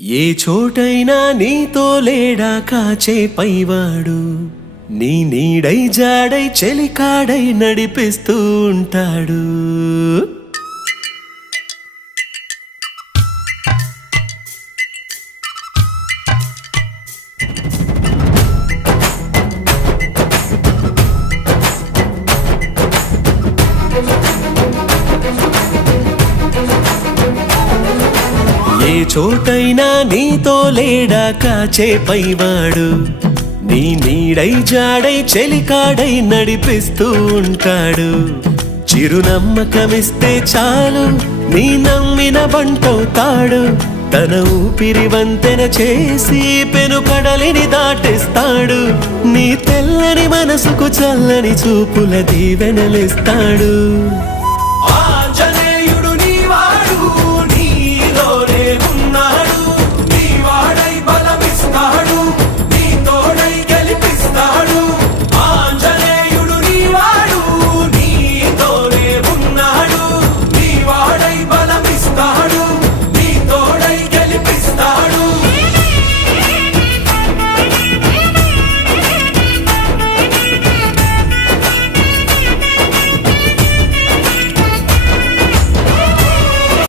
ఏ చోటైనా నీతో లేడా కాచే పైవాడు, నీ నీడై జాడై చెలికాడై నడిపిస్తూ ఉంటాడు. ఏ చోటైనా నీతో లేడా కాచే పైవాడు, నీ నీడై జాడై చెలికాడై నడిపిస్తూ ఉంటాడు. చిరునమ్మకమిస్తే చాలు నీ నమ్మిన బంటవుతాడు. తన ఊపిరి వంతెన చేసి పెను కడలిని దాటిస్తాడు. నీ తెల్లని మనసుకు చల్లని చూపుల దీవెనలిస్తాడు.